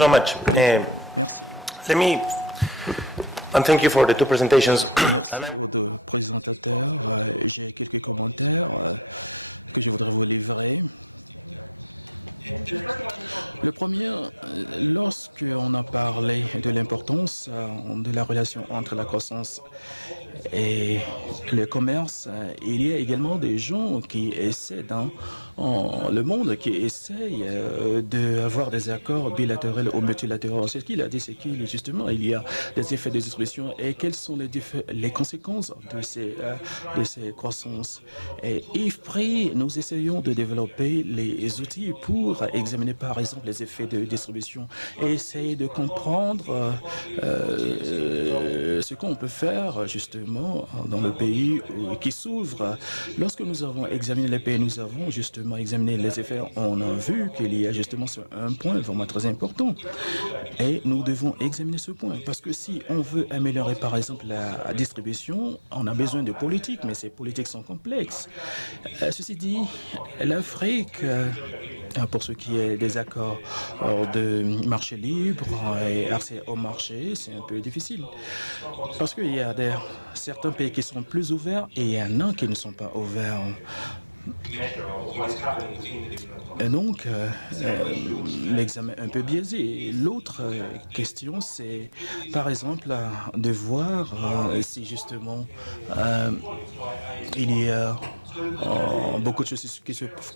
so much. Merci. Let me and thank you for the two presentations. Merci aux deux présentateurs. J'ai quelques commentaires que je voudrais vous livrer. Le premier, lorsqu'on a parlé de l'importance de la relation entre la croissance et le commerce, il y a également des gens qui essaient dans le monde, qui essayent d'avoir des accords bilatéraux ou multilatéraux. Ce qu'il a dit, c'est qu'il justement, il y a des effets de distribution et quelles sont les conséquences de ces croissances. Et IFPRI, nous essayons de développer les outils pour examiner par exemple les effets de distribution et essayer de comprendre ce qu'on peut faire justement dans le pays qui s'ouvre. Lorsque nous avons examiné les pays, nous avons justement examiné les effets. On a vu qu'il y a justement un point vraiment très important et nous devons examiner ce point parce que si on veut améliorer par exemple la distribution, on a besoin de politiques, mais ces politiques sont complexes. Ceci dit, l'Afrique, pour ce qui est des accords de marché libre et accès au marché, c'est un peu difficile. Parce qu'il y a certains pays qui sont plus ouverts et il y en a qui ne sont pas ouverts. Et donc, l'examen est un peu biaisé. L'autre question, c'est par exemple de voir si justement il y a beaucoup de choses qui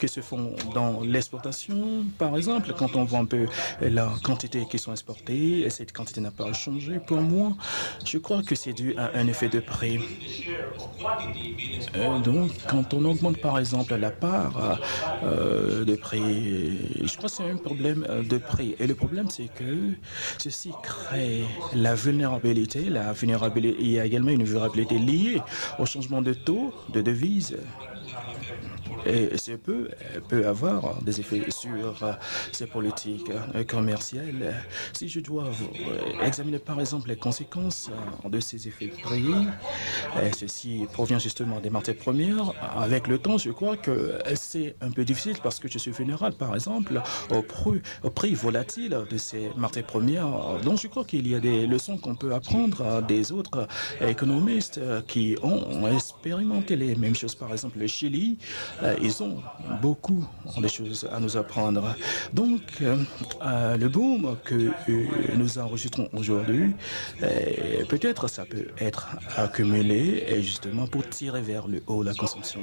se font dans l'exportation. Par exemple, quand on voit un peu la quantité qui sont exportées, et cette quantité n'a pas changé pour moi, je crois que c'est dû à un effet de prix. Donc, quand on augmente par exemple la part de prix, je crois que c'est un problème de prix. Et le problème, c'est que ceci crée la vulnérabilité. Il y a également une vulnérabilité liée au changement de taux de devise. Et ce peut avoir des effets sur ces politiques commerciales. Si je dois examiner par exemple les conséquences de ces effets de prix, ceci provient justement des matières premières. Avec le temps, je crois que c'est un peu difficile parce que je suis vulnérable par exemple au prix volatile de ces matières premières. Donc je crois qu'il y a des leçons qu'on peut apprendre des autres économistes qui ont expérimenté les mêmes choses. Par exemple, le Chili, ils ont beaucoup de choses à nous apprendre. Donc, le boom que nous enregistrons aujourd'hui, peut-être ça peut être accumulé et justement pour tirer vers le haut la consommation.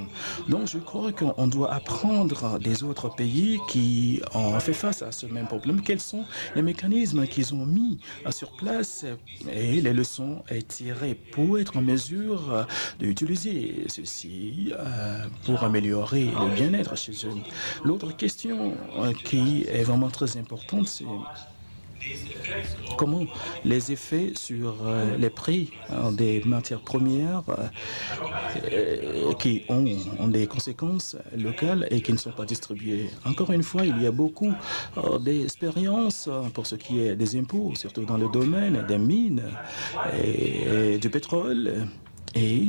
Donc, je crois qu'on doit apprendre des autres pays qui ont fait face à ce même problème. Quels sont les mécanismes qu'ils ont mis sur place et les leçons tirées pour être en mesure d'utiliser ceci pour améliorer le bien-être chez eux. L'autre question qui est vraiment très importante, c'est comment les effets sur les prix des matières premières qui ont des conséquences locales et qui ne sont pas distribuées. Encore une fois, il y a beaucoup d'expériences pour ce qui est des impôts, surtout dans le domaine des mines et du pétrole. Et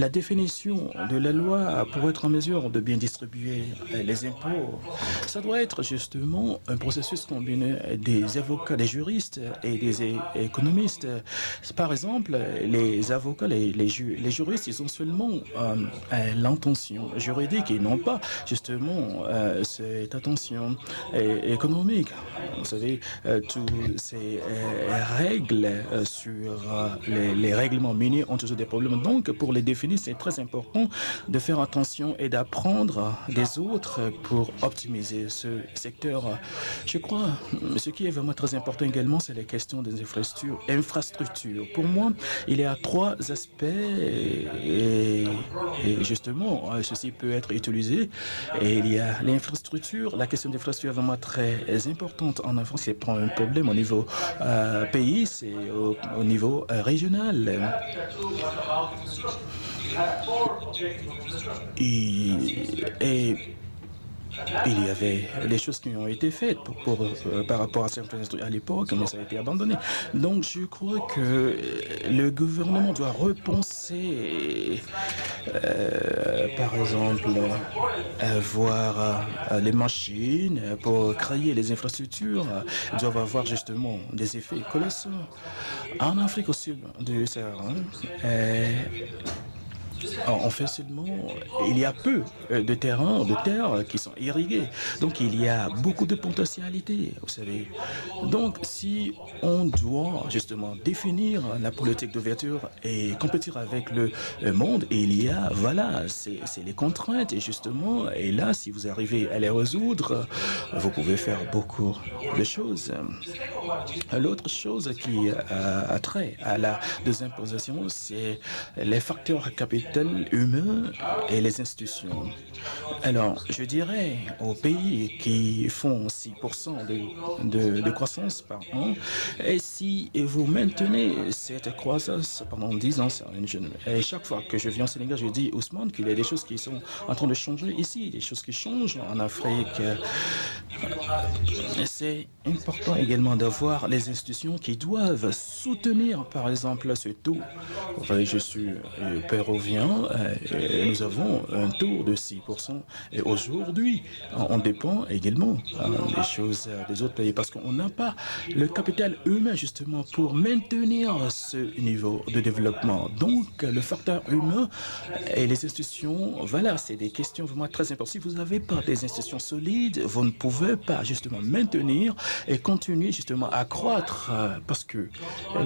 la définition de la loi pour être en mesure de bien distribuer les impôts, ça doit être justement un processus combiné des avocats, des juristes et des économistes. Par exemple, les avocats, les juristes, ils ont seulement l'intention juridique et non pas justement cette attention économique. Vous savez, toutes ces règles sur les règlements miniers ont toujours des problèmes. Donc, pour les définir, c'est très important de faire attention et d'apprendre des autres pour optimiser ce secteur. Je crois, ce qui est vraiment très important également, c'est les questions des infrastructures. Pour moi, il y a trois aspects et justement, ceci peut être utilisé. Et il y a l'infrastructure. La question des infrastructures est vraiment très importante en France. C'est pas un problème au niveau pays, c'est au niveau régional. Et il y avait des choses qui ont été faites par rapport à certains à l'époque, mais ça a été abandonné. Donc je crois que le gouvernement doit repenser, par exemple, avoir les machines pour créer les infrastructures doivent avoir justement des effets colossaux. En Afrique au sud du Sahara, en fait seulement, il y a peu de terres qui sont irriguées. Donc il y a beaucoup de potentialités, vous savez. Donc si on doit justement définir la politique d'ouverture et compétir avec le monde, il y a, voilà, c'est les contraintes et justement, et là, si vous arrivez à les résoudre, vous pouvez faire beaucoup de choses. L'autre chose qui a trait à la deuxième position, c'est les facteurs capital humains et les institutions. Alors, je dirais aux pays qui font 6% de croissance par an, et si vous maintenez cette croissance pendant 10 ans, et chaque fois que je viens au Sénégal, je dis Ousmane qu'il y a des choses qui sont en train de changer ici, des choses qui changent en Afrique. C'est important également d'avoir les institutions qui doivent soutenir, par exemple, ce taux. Vous voyez, je suis péruvien, et nous avons un taux de 6%. Et aujourd'hui, on dépend également des choses des autres pays parce qu'on n'a pas le capital humain, justement, pour maintenir ce niveau de développement. Donc, le facteur humain et les institutions, voilà, c'est des questions vraiment très importantes. Si vous n'avez pas des institutions solides, vous ne pouvez pas, justement, maintenir et continuer justement à croître parce que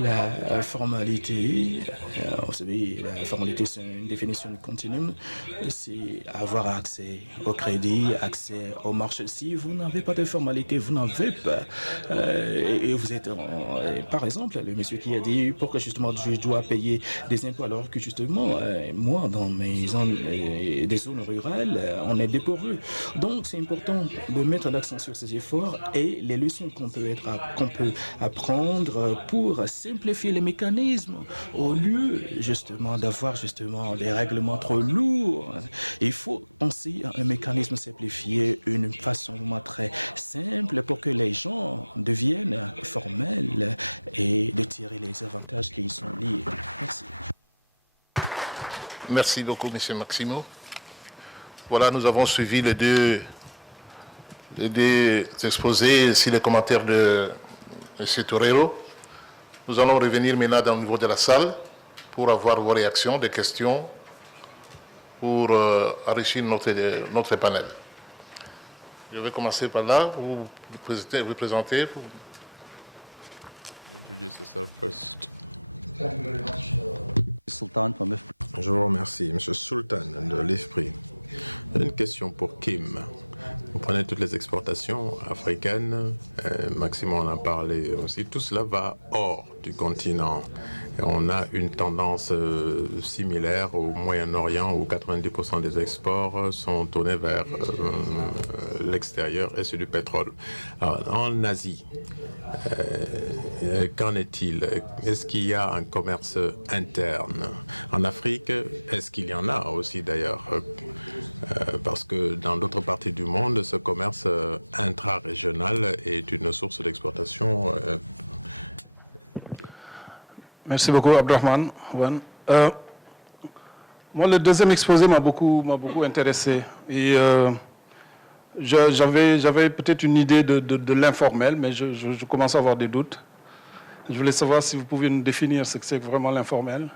la formalité, vous savez, la formalité c'est une définition continue, c'est avoir accès au crédit, accès au marché. Si vous n'avez pas de formalité, vous n'avez pas, et vous êtes, par exemple, le monsieur qui a dit pourquoi justement je dois payer des impôts alors que justement, moi dans mes zones, des zones rurales, on est dépourvu. Donc c'est important de mettre l'accent sur ces efforts et les leçons qu'on peut apprendre pour simplifier les mécanismes au lieu justement d'avoir justement des règlements trop lourds. Il faut penser à un mécanisme simplifié, une façon vraiment très simple pour que les gens deviennent formels et de tirer les avantages qui y sont liés. Merci. Merci beaucoup, M. Maximo. Voilà, nous avons suivi les deux exposés, ainsi les commentaires de M. Torero. Nous allons revenir maintenant dans le niveau de la salle pour avoir vos réactions, des questions, pour enrichir notre panel. Je vais commencer par là, vous présenter. Introduce yourself first. Sultan from IFPRI. Je vous remercie, M. Sultan de l'IFPRI. Une question pour Kim. Vous prenez toutes les exportations africaines, Maxime en a parlé aussi, tout cela va hors du continent. Et on a une tendance similaire au Moyen-Orient où 90% des exports sont tournés vers l'extérieur et c'est du pétrole. Alors, en Asie, qu'en est-il? Est-ce qu'il y a un commerce interne? En Afrique, est-ce qu'il y en a aussi d'ailleurs? Parce que dans d'autres parties du monde, ce commerce intra-régional est une source d'exportation. Merci beaucoup, Abdrahman. Moi, le deuxième exposé m'a beaucoup intéressé. Et j'avais peut-être une idée de l'informel, mais je commence à avoir des doutes. Je voulais savoir si vous pouviez nous définir ce que c'est vraiment l'informel,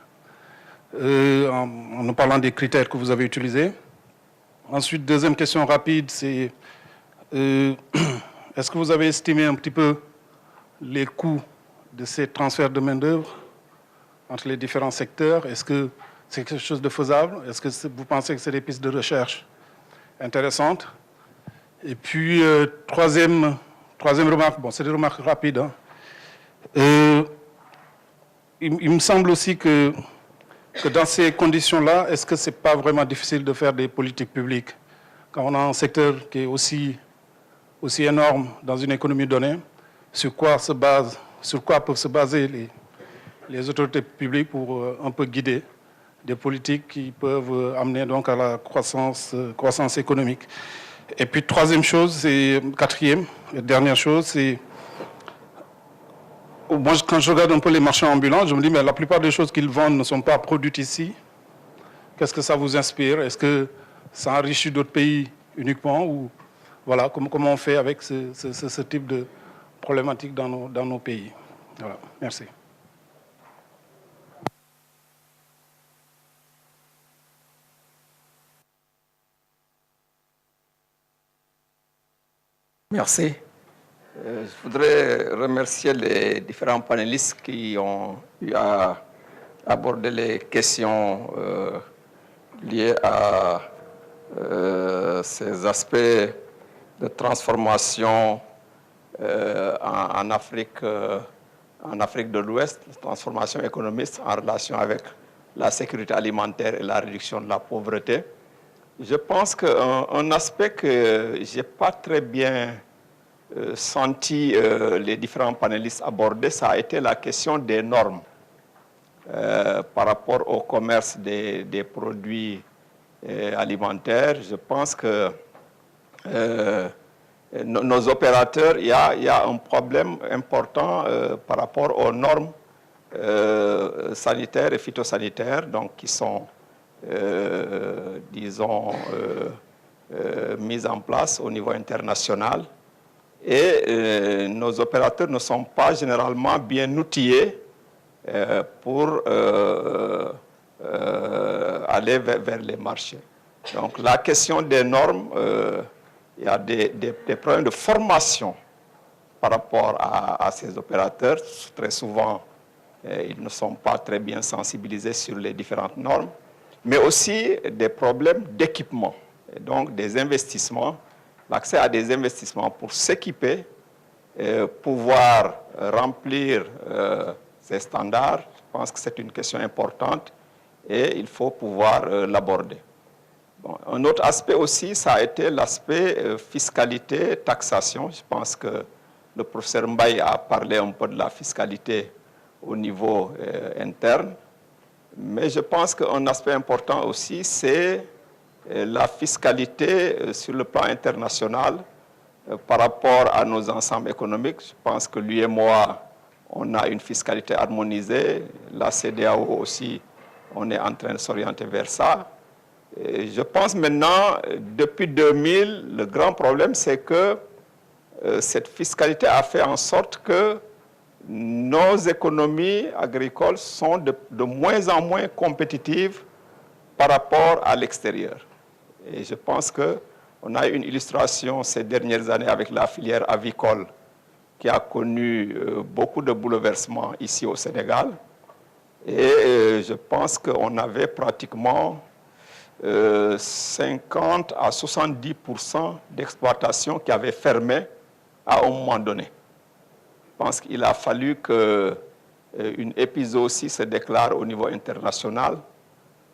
en nous parlant des critères que vous avez utilisés. Ensuite, deuxième question rapide, c'est est-ce que vous avez estimé un petit peu les coûts de ces transferts de main-d'œuvre entre les différents secteurs? Est-ce que c'est quelque chose de faisable? Est-ce que vous pensez que c'est des pistes de recherche intéressantes? Et puis, troisième remarque, bon, c'est des remarques rapides. Il me semble aussi que dans ces conditions-là, est-ce que ce n'est pas vraiment difficile de faire des politiques publiques? Quand on a un secteur qui est aussi énorme dans une économie donnée, sur quoi peuvent se baser les autorités publiques pour un peu guider des politiques qui peuvent amener donc à la croissance économique. Et puis, quatrième et dernière chose, c'est... Moi, quand je regarde un peu les marchands ambulants, je me dis, mais la plupart des choses qu'ils vendent ne sont pas produites ici. Qu'est-ce que ça vous inspire? Est-ce que ça enrichit d'autres pays uniquement? Ou voilà, comment on fait avec ce type de problématique dans nos pays? Voilà, merci. Merci. Je voudrais remercier les différents panélistes qui ont eu à aborder les questions liées à ces aspects de transformation en Afrique de l'Ouest, transformation économique en relation avec la sécurité alimentaire et la réduction de la pauvreté. Je pense qu'un aspect que je n'ai pas très bien senti les différents panélistes aborder, ça a été la question des normes par rapport au commerce des produits alimentaires. Je pense que nos opérateurs, il y a un problème important par rapport aux normes sanitaires et phytosanitaires, donc qui sont disons, mise en place au niveau international. Et nos opérateurs ne sont pas généralement bien outillés pour aller vers les marchés. Donc la question des normes, il y a des problèmes de formation par rapport à ces opérateurs. Très souvent, ils ne sont pas très bien sensibilisés sur les différentes normes, mais aussi des problèmes d'équipement, et donc des investissements, l'accès à des investissements pour s'équiper, pouvoir remplir ces standards. Je pense que c'est une question importante et il faut pouvoir l'aborder. Bon, un autre aspect aussi, ça a été l'aspect fiscalité, taxation. Je pense que le professeur Mbaye a parlé un peu de la fiscalité au niveau interne. Mais je pense qu'un aspect important aussi, c'est la fiscalité sur le plan international par rapport à nos ensembles économiques. Je pense que l'UEMOA, on a une fiscalité harmonisée. La CEDEAO aussi, on est en train de s'orienter vers ça. Et je pense maintenant, depuis 2000, le grand problème, c'est que cette fiscalité a fait en sorte que nos économies agricoles sont de moins en moins compétitives par rapport à l'extérieur. Et je pense qu'on a une illustration ces dernières années avec la filière avicole qui a connu beaucoup de bouleversements ici au Sénégal. Et je pense qu'on avait pratiquement 50 à 70% d'exploitation qui avaient fermé à un moment donné. Je pense qu'il a fallu qu'une épizootie se déclare au niveau international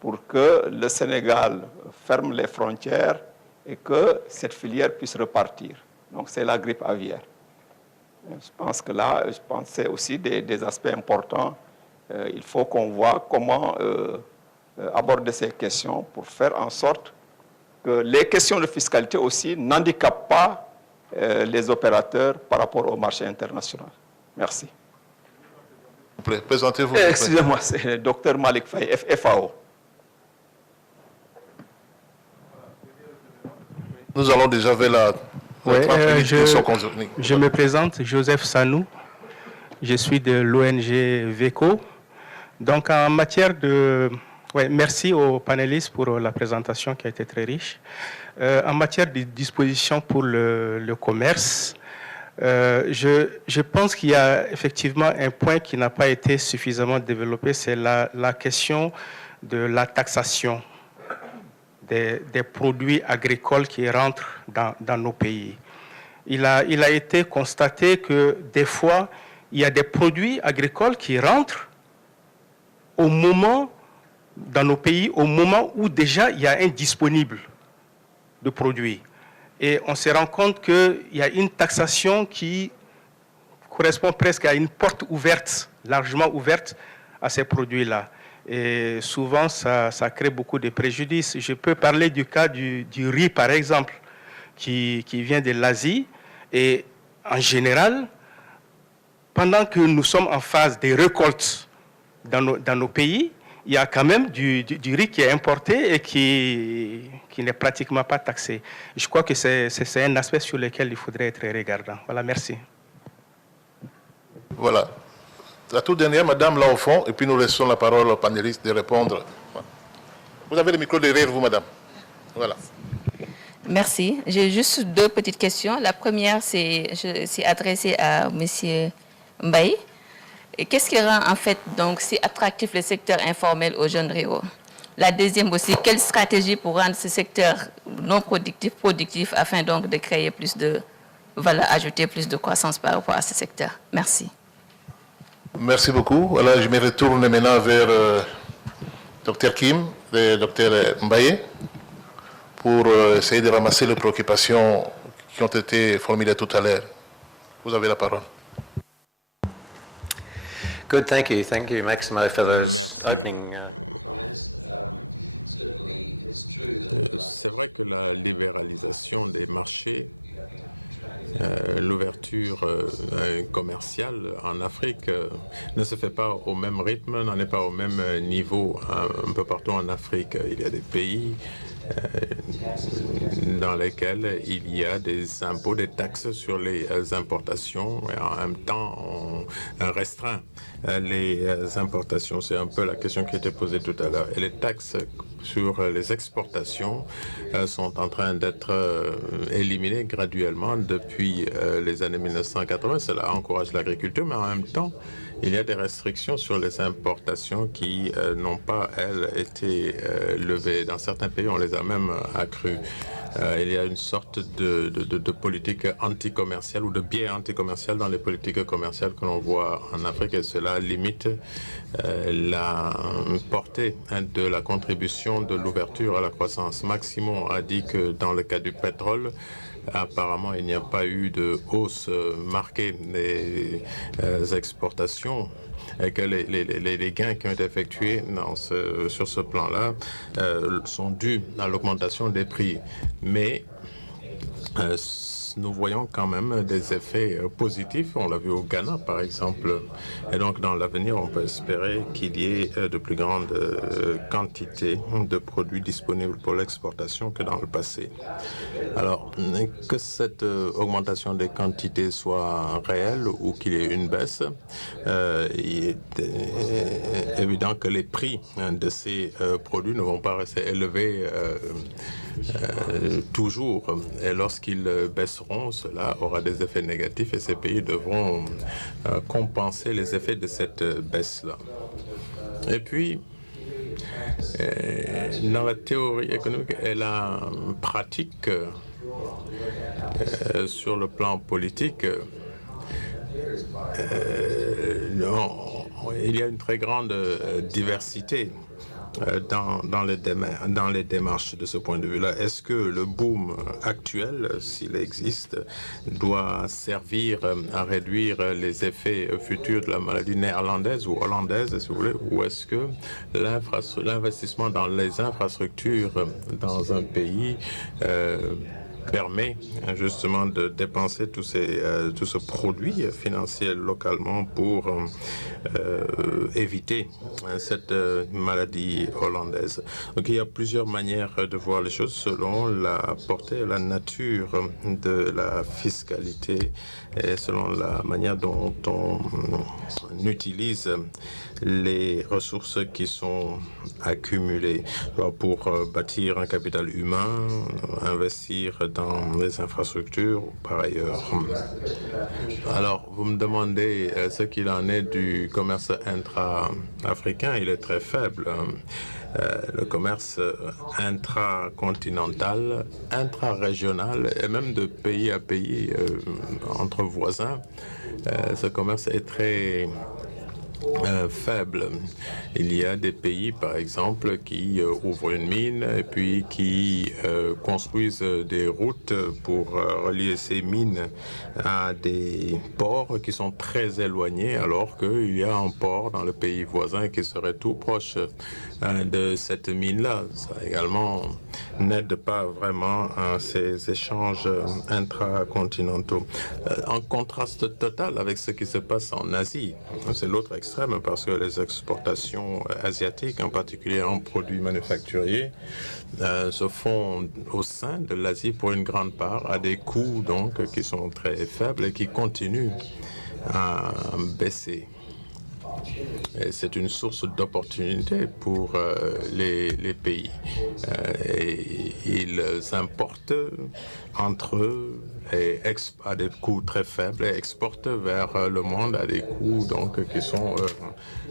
pour que le Sénégal ferme les frontières et que cette filière puisse repartir. Donc c'est la grippe aviaire. Je pense que là, c'est aussi des aspects importants. Il faut qu'on voit comment aborder ces questions pour faire en sorte que les questions de fiscalité aussi n'handicapent pas les opérateurs par rapport au marché international. Merci. S'il vous plaît, présentez-vous. Excusez-moi, c'est le docteur Malik Faye, FAO. Nous allons déjà vers la... Je me présente, Joseph Sanou. Je suis de l'ONG VECO. Donc, en matière de... merci aux panélistes pour la présentation qui a été très riche. En matière de dispositions pour le commerce, je pense qu'il y a effectivement un point qui n'a pas été suffisamment développé, c'est la question de la taxation des produits agricoles qui rentrent dans nos pays. Il a été constaté que des fois, il y a des produits agricoles qui rentrent dans nos pays au moment où déjà il y a un disponible de produits. Et on se rend compte qu'il y a une taxation qui correspond presque à une porte ouverte, largement ouverte à ces produits-là. Et souvent, ça crée beaucoup de préjudices. Je peux parler du cas du riz, par exemple, qui vient de l'Asie. Et en général, pendant que nous sommes en phase de récolte dans nos pays, il y a quand même du riz qui est importé et qui n'est pratiquement pas taxé. Je crois que c'est un aspect sur lequel il faudrait être regardant. Voilà, merci. Voilà. La toute dernière, madame, là au fond, et puis nous laissons la parole aux panélistes de répondre. Vous avez le micro derrière vous, madame. Voilà. Merci. J'ai juste deux petites questions. La première, c'est adressée à M. Mbaye. Qu'est-ce qui rend en fait donc si attractif le secteur informel aux jeunes ruraux? La deuxième aussi, quelle stratégie pour rendre ce secteur non productif afin donc de créer plus de valeur ajoutée, plus de croissance par rapport à ce secteur? Merci. Merci beaucoup. Alors, je me retourne maintenant vers Dr Kim et Dr Mbaye pour essayer de ramasser les préoccupations qui ont été formulées tout à l'heure. Vous avez la parole. Good, thank you. Thank you, Maximo, for those Merci. opening C'est vrai que la libéralisation des marchés, l'ouverture commerciale en Afrique ne se fait pas au même rythme, n'en est pas au même niveau un peu partout en Afrique. Il y a des pays dans lesquels il y a des impôts, des taxes sur les importations et en même temps on restreint les importations. C'est un peu la question qui était posée tout à l'heure. Et les taxes sur les exportations sont en train d'être éliminées graduellement depuis les années 1980. Cela encourage l'agriculture, mais en même temps, il y a des restrictions sur les importations qui n'ont pas, elles, été levées. Dans certains pays, on les a même accrues. Il y a une sorte de politique anticommerciale ou de biais anticommercial dans les politiques commerciales que l'on voit en Afrique, et cela limite la portée de la contribution de l'ouverture à la croissance. Maximo a dit que dans le cas du pétrole, apparemment, il n'y a pas eu de hausse marquée des exportations et que les gains qui ont été effectués sur ce plan-là sont dus à l'augmentation des prix. Mais nous voyons quand même des effets positifs. On l'a vu au Ghana, par exemple. Et donc, dans l'avenir, on peut espérer qu'il y ait de plus grandes quantités de produits disponibles pour l'exportation que dans le passé. Alors, que cette augmentation des quantités soit réelle ou qu'il y ait une baisse, il est évident que les prix de ces produits ne vont pas rester élevés toujours. Et lorsqu'ils baisseront, cela aura des effets négatifs et ces pays devront compenser les effets de cette baisse-là. Et puis, dans la théorie économique et la pratique sur le plan politique, il y a une très grande diversité dans les démarches de ce point de vue-là. Est-ce que le boom actuel, s'il existe, doit servir à réduire les effets futurs de la maladie néerlandaise ou hollandaise, si vous voulez, ou est-ce que l'investissement dans les infrastructures dans un pays permet justement de dépenser tout ce produit financier localement pour éviter cette maladie hollandaise. Donc il y a plusieurs manières de voir les choses selon la portée et la nature de la fiscalité et selon la manière dont on utilise les ressources qui sont accumulées pour bâtir un capital humain, investir dans les infrastructures par ailleurs. Alors, vous me demandez ce qu'il en est du commerce intra-africain. Il est très faible. Le commerce intracontinental, intra-régional et même de pays à pays entre voisins, ce commerce est très faible. Il y a des pays, par exemple, qui ouvrent une mine et puis qui construisent des routes pour relier ces mines à des ports qui sont très éloignés, alors qu'il y a un port dans le pays voisin qui serait tout proche de cette mine-là. Ça également n'aide pas vraiment à ces échanges intracontinentaux. En contraste total avec ce qui se passe en Asie. C'est l'autre extrême parce que les exportations asiatiques, en particulier en produits manufacturiers, se font au sein de l'Asie pour une grande part à des coûts donc qui sont très faibles et qui continuent à baisser. Et c'est une source d'opportunité pour les pays. Et ils importent entre eux et à des coûts très faibles et exportent vers le monde à des coûts donc qui sont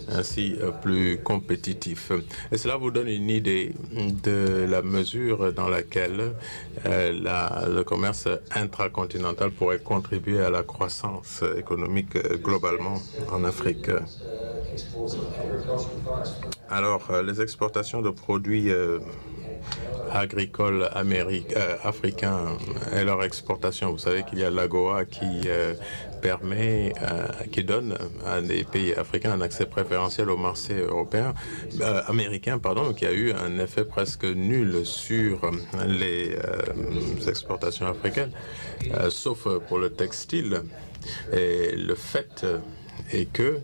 ainsi plus compétitifs. Et cela vous donne une idée de la mesure dans laquelle le commerce intracontinental pourrait contribuer à la croissance économique globalement en Afrique. Alors, les exportations de produits agricoles africains et leur exportation, vous savez qu'il y a l'AGOA qui qui donne à des pays africains un accès préférentiel au marché américain, qui a eu un effet presque nul sur les exportations africaines, sauf pour le textile. Et le fait est que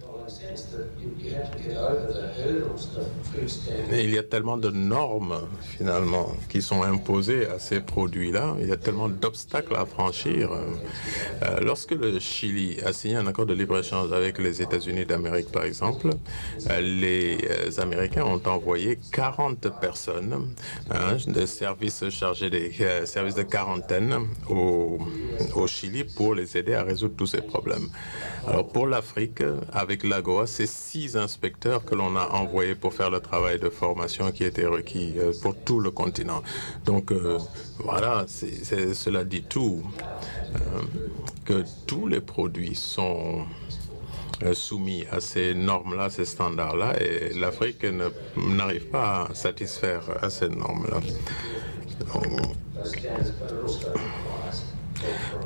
il y a tellement de normes, finalement, qui sont imposées à ces produits-là. Il y a tellement d'obstacles à franchir. Lorsque le Chili a signé un accord de libre-échange avec les États-Unis d'Amérique, par exemple, les Américains ont envoyé 40 personnes, des services chargés des services de quarantaine au Chili pour les aider à résoudre tous ces problèmes. Alors, pour l'Afrique, avec l'AGOA, c'est 6 inspecteurs que l'on a envoyés pour faire le travail de formation qui était requis pour tout le continent. Donc, voilà, cela dit tout, que tous les produits sont soumis à ces normes-là, ces standards-là, et l'Afrique n'arrive pas à satisfaire à ces normes-là.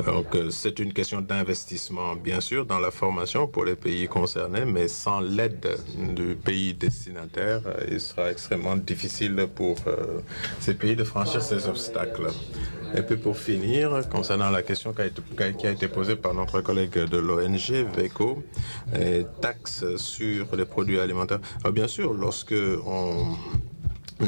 Donc, c'est une question d'investissement, bien sûr, dans la formation pour les pays concernés, mais sans l'aide du pays destinataire, il sera extrêmement difficile pour ces pays de franchir ces obstacles. Et puis, pour finir, concernant la question qui a été posée par notre collègue de l'ONG, VECO, taxes sur les produits alimentaires. Alors, bien sûr, lorsque on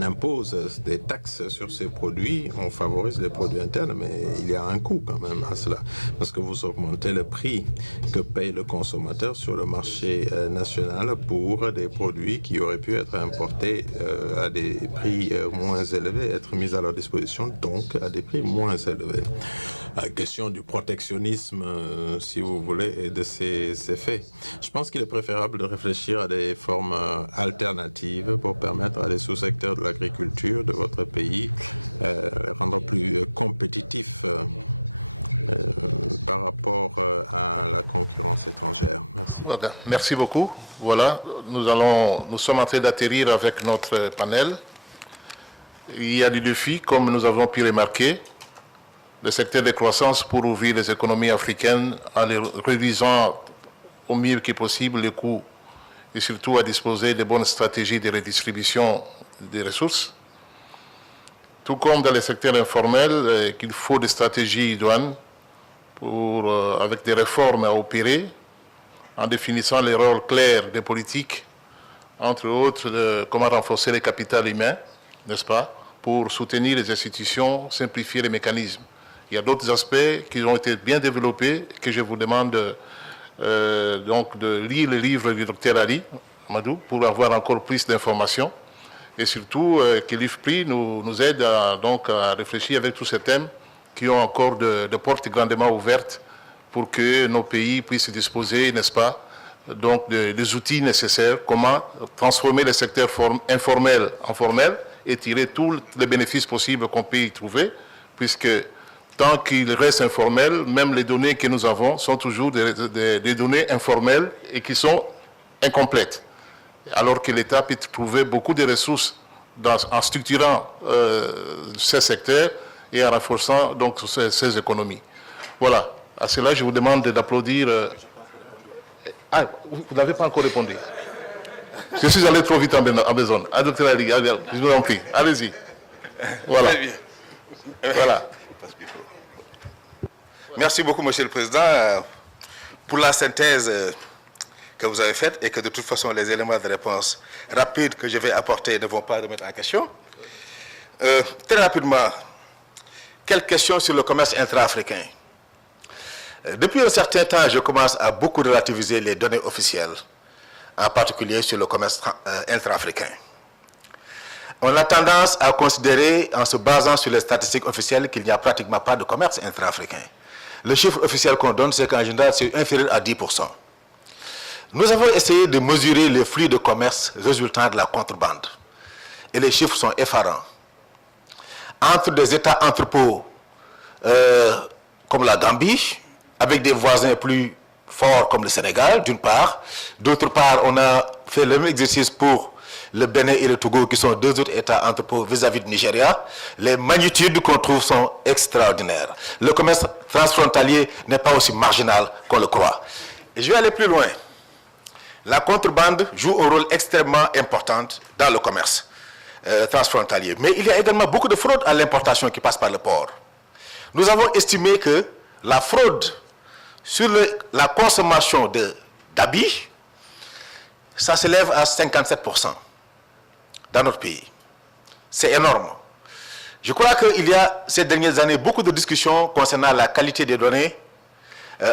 impose des taxes sur ces produits, on favorise les produits internes, mais il y a un coût quand même à cela, parce que vous augmentez le prix que paye le consommateur sur le marché national pour des produits qui auraient pu être importés à des prix moins élevés, être mis à leur disposition, donc à des prix moins élevés. La question du protectionnisme, si vous voulez, et de ses effets. Je pense qu'il est préférable de réfléchir à des formes alternatives pour permettre à des sous-secteurs de l'agriculture de votre pays rendre plus compétitifs par rapport à la concurrence étrangère. Merci. Voilà. Merci beaucoup. Voilà, nous sommes en train d'atterrir avec notre panel. Il y a des défis, comme nous avons pu remarquer. Le secteur de croissance pour ouvrir les économies africaines en les réduisant au mieux que possible les coûts et surtout à disposer de bonnes stratégies de redistribution des ressources. Tout comme dans le secteur informel, qu'il faut des stratégies idoines avec des réformes à opérer en définissant les rôles clairs des politiques, entre autres, comment renforcer le capital humain, n'est-ce pas, pour soutenir les institutions, simplifier les mécanismes. Il y a d'autres aspects qui ont été bien développés, que je vous demande donc de lire le livre du Dr Ali Amadou pour avoir encore plus d'informations. Et surtout, que l'IFPRI nous aide à réfléchir avec tous ces thèmes qui ont encore de portes grandement ouvertes pour que nos pays puissent disposer, n'est-ce pas, donc des outils nécessaires, comment transformer le secteur informel en formel et tirer tous les bénéfices possibles qu'on peut y trouver, puisque tant qu'il reste informel, même les données que nous avons sont toujours des données informelles et qui sont incomplète, alors que l'État peut trouver beaucoup de ressources en structurant ces secteurs et en renforçant donc ces économies. Voilà. À cela, je vous demande d'applaudir. Ah, vous n'avez pas encore répondu. Je suis allé trop vite en besogne. Ah, docteur Ali, je vous en prie. Allez-y. Voilà. Voilà. Merci beaucoup, Monsieur le Président, pour la synthèse que vous avez faite et que de toute façon, les éléments de réponse rapides que je vais apporter ne vont pas remettre en question. Très rapidement, quelques questions sur le commerce intra-africain. Depuis un certain temps, je commence à beaucoup relativiser les données officielles, en particulier sur le commerce intra-africain. On a tendance à considérer, en se basant sur les statistiques officielles, qu'il n'y a pratiquement pas de commerce intra-africain. Le chiffre officiel qu'on donne, c'est qu'en général, c'est inférieur à 10%. Nous avons essayé de mesurer les flux de commerce résultant de la contrebande. Et les chiffres sont effarants. Entre des États entrepôts comme la Gambie, avec des voisins plus forts comme le Sénégal, d'une part. D'autre part, on a fait le même exercice pour le Bénin et le Togo, qui sont deux autres États entrepôts vis-à-vis du Nigeria. Les magnitudes qu'on trouve sont extraordinaires. Le commerce transfrontalier n'est pas aussi marginal qu'on le croit. Et je vais aller plus loin. La contrebande joue un rôle extrêmement important dans le commerce transfrontalier. Mais il y a également beaucoup de fraude à l'importation qui passe par le port. Nous avons estimé que la fraude sur la consommation d'habits, ça s'élève à 57% dans notre pays. C'est énorme. Je crois qu'il y a ces dernières années beaucoup de discussions concernant la qualité des données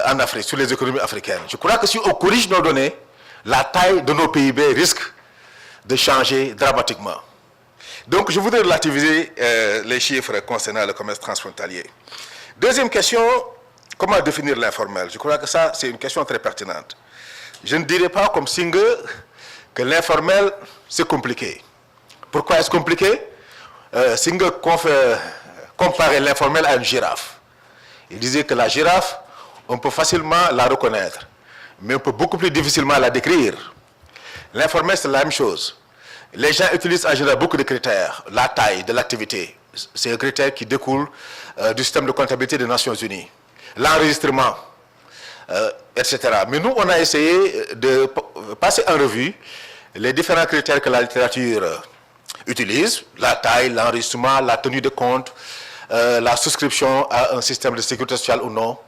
en Afrique, sur les économies africaines. Je crois que si on corrige nos données, la taille de nos PIB risque de changer dramatiquement. Donc je voudrais relativiser les chiffres concernant le commerce transfrontalier. Deuxième question, comment définir l'informel? Je crois que ça, c'est une question très pertinente. Je ne dirais pas comme Singer que l'informel, c'est compliqué. Pourquoi est-ce compliqué? Singer comparait l'informel à une girafe. Il disait que la girafe, on peut facilement la reconnaître, mais on peut beaucoup plus difficilement la décrire. L'informel, c'est la même chose. Les gens utilisent en général beaucoup de critères. La taille de l'activité, c'est un critère qui découle du système de comptabilité des Nations Unies. L'enregistrement, etc. Mais nous, on a essayé de passer en revue les différents critères que la littérature utilise, la taille, l'enregistrement, la tenue de compte, la souscription à un système de sécurité sociale ou non.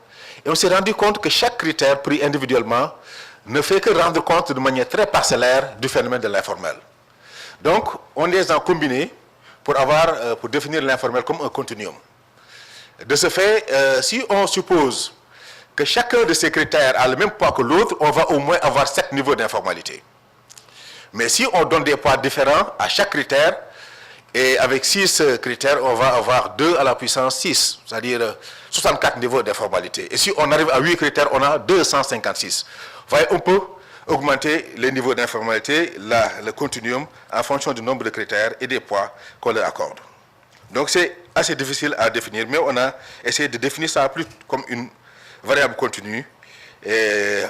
Et on s'est rendu compte que chaque critère pris individuellement ne fait que rendre compte de manière très parcellaire du phénomène de l'informel. Donc, on les a combinés pour définir l'informel comme un continuum. De ce fait, si on suppose que chacun de ces critères a le même poids que l'autre, on va au moins avoir 7 niveaux d'informalité. Mais si on donne des poids différents à chaque critère, et avec 6 critères, on va avoir 2 à la puissance 6, c'est-à-dire 64 niveaux d'informalité. Et si on arrive à 8 critères, on a 256. Vous voyez, on peut augmenter les niveaux d'informalité, le continuum, en fonction du nombre de critères et des poids qu'on leur accorde. Donc c'est assez difficile à définir, mais on a essayé de définir ça plus comme une variable continue et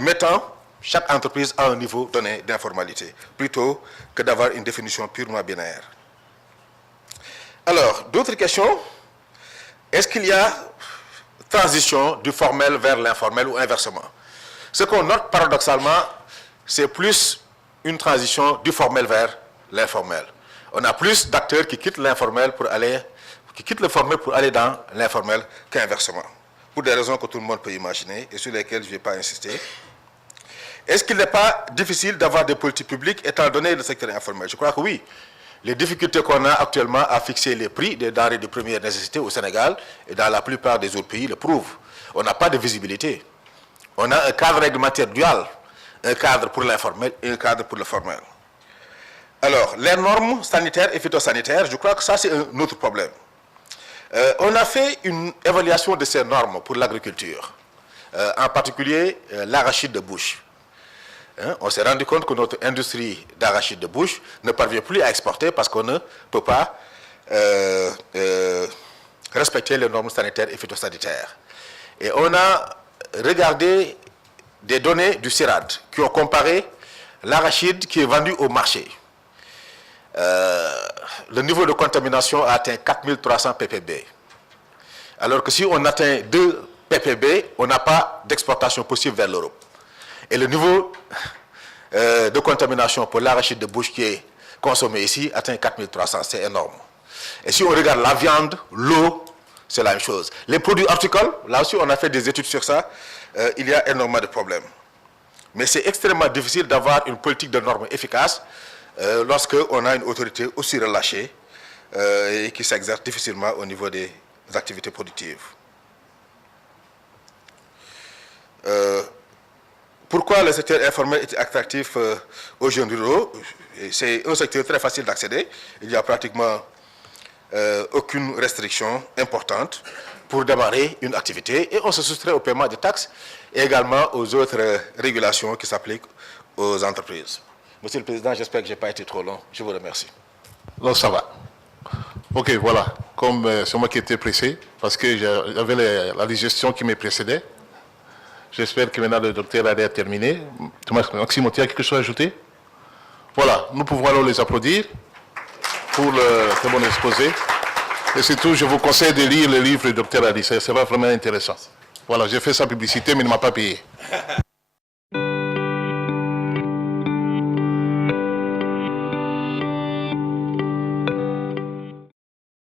mettant chaque entreprise à un niveau donné d'informalité, plutôt que d'avoir une définition purement binaire. Alors, d'autres questions? Est-ce qu'il y a transition du formel vers l'informel ou inversement? Ce qu'on note paradoxalement, c'est plus une transition du formel vers l'informel. On a plus d'acteurs qui quittent l'informel le formel pour aller dans l'informel qu'inversement, pour des raisons que tout le monde peut imaginer et sur lesquelles je ne vais pas insister. Est-ce qu'il n'est pas difficile d'avoir des politiques publiques étant donné le secteur informel? Je crois que oui. Les difficultés qu'on a actuellement à fixer les prix des denrées de première nécessité au Sénégal et dans la plupart des autres pays le prouvent. On n'a pas de visibilité. On a un cadre réglementaire dual, un cadre pour l'informel et un cadre pour le formel. Alors, les normes sanitaires et phytosanitaires, je crois que ça c'est un autre problème. On a fait une évaluation de ces normes pour l'agriculture, en particulier l'arachide de bouche. On s'est rendu compte que notre industrie d'arachide de bouche ne parvient plus à exporter parce qu'on ne peut pas respecter les normes sanitaires et phytosanitaires. Et on a regardé des données du CIRAD qui ont comparé l'arachide qui est vendu au marché, le niveau de contamination a atteint 4300 ppb. Alors que si on atteint 2 ppb, on n'a pas d'exportation possible vers l'Europe. Et le niveau de contamination pour l'arachide de bouche qui est consommé ici atteint 4300, c'est énorme. Et si on regarde la viande, l'eau, c'est la même chose. Les produits horticoles, là aussi on a fait des études sur ça, il y a énormément de problèmes. Mais c'est extrêmement difficile d'avoir une politique de normes efficace lorsqu'on a une autorité aussi relâchée et qui s'exerce difficilement au niveau des activités productives. Pourquoi le secteur informel est attractif aux jeunes ruraux? C'est un secteur très facile d'accéder. Il n'y a pratiquement aucune restriction importante pour démarrer une activité et on se soustrait au paiement des taxes et également aux autres régulations qui s'appliquent aux entreprises. Monsieur le Président, j'espère que je n'ai pas été trop long. Je vous remercie. Non, ça va. Ok, voilà. Comme c'est moi qui étais pressé, parce que j'avais la digestion qui me précédait. J'espère que maintenant le docteur a terminé. Maxime, tu as quelque chose à ajouter? Voilà, nous pouvons alors les applaudir pour le très bon exposé. Et surtout, je vous conseille de lire le livre du docteur Adi. C'est vraiment intéressant. Voilà, j'ai fait sa publicité, mais il ne m'a pas payé.